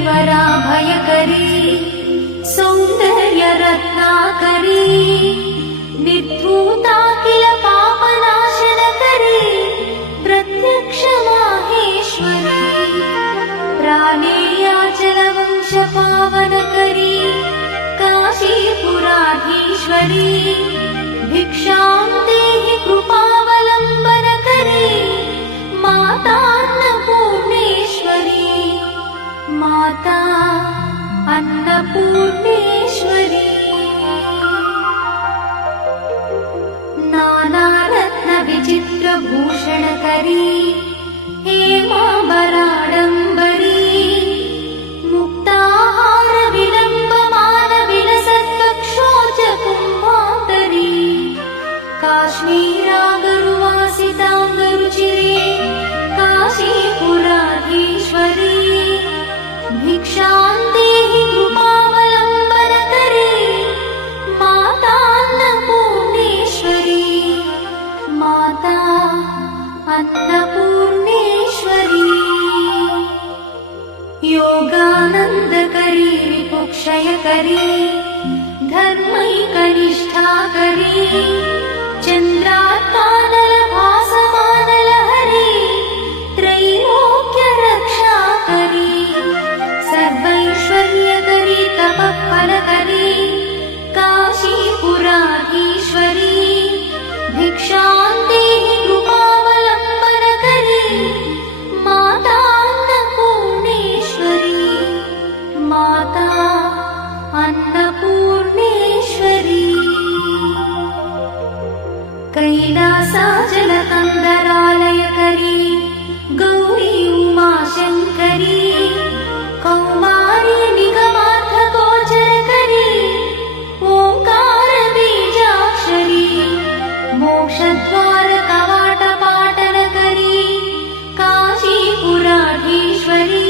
करीवरा भयकरी सौंदर्य रत्नाकरी निर्धूता किल पापनाशनकरी प्रत्यक्ष माहेश्वरी प्राणेयाचलवंश पावनकरी काशीपुराधीश्वरी भिक्षां देहि कृपावलम्बनकरी मातान्नपूर्णेश्वरी माता अन्नपूर्णेश्वरी नानारत्न विचित्रभूषणकरी हेमाम्बराडम्बरी मुक्ताहार विलम्बमान विलसत्कक्षोच कुम्भान्तरी काश्मीरागरुवासिताङ्गरुचिरे काशीपुराधीश्वरी भिक्षां देहि कृपावलम्बनकरी मातान्नपूर्णेश्वरी माता अन्नपूर्णेश्वरी योगानन्दकरी विपुक्षयकरी धर्मैकनिष्ठाकरी चन्द्रात्मानलभासमानलहरी त्रैलोक्यरक्षाकरी सर्वैश्वर्यकरी तपःफलकरी काशीपुराधीश्वरी भिक्षां देहि कृपावलम्बनकरी मातान्नपूर्णेश्वरी माता अन्नपूर्णेश्वरी कैलासाचलकन्दरालयकरी गौरी उमाशङ्करी कौमारी निगमार्थगोचरकरी ओङ्कारबीजाक्षरी मोक्षद्वारकवाटपाटनकरी काशीपुराधीश्वरी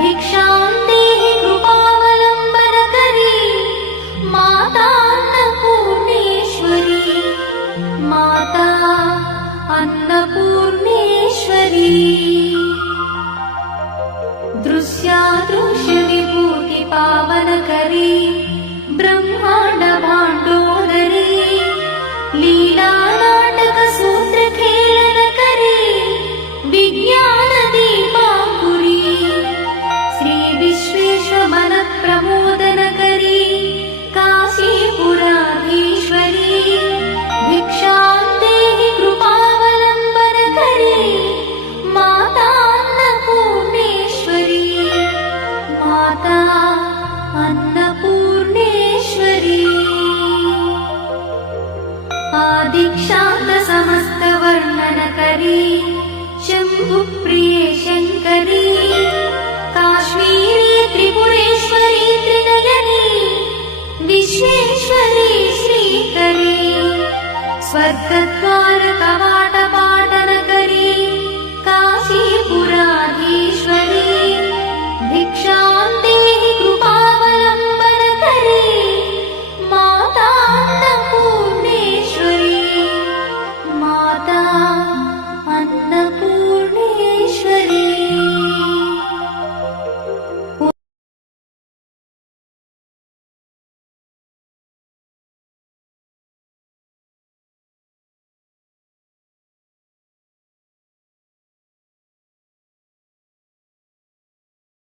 भिक्षां देहि कृपावलम्बनकरी मातान्नपूर्णेश्वरी माता अन्नपूर्णेश्वरी दृश्यादृश्यविभूतिपावनकरी ब्रह्माण्डभाण्डोदरी लीलानाटकसूत्रखेलनकरी विज्ञानदीपाङ्कुरी श्रीविश्वेश्वरमनप्रमोदनकरी काशीपुराधीश्वरी भिक्षां देहि कृपावलम्बनकरी मातान्नपूर्णेश्वरी माता अन्नपूर्णेश्वरी आदिक्षान्तसमस्तवर्णनकरी शम्भुप्रिये शङ्करी काश्मीरी त्रिपुरेश्वरी त्रिनयनी विश्वेश्वरी श्रीकरी स्वर्गद्वारकवाट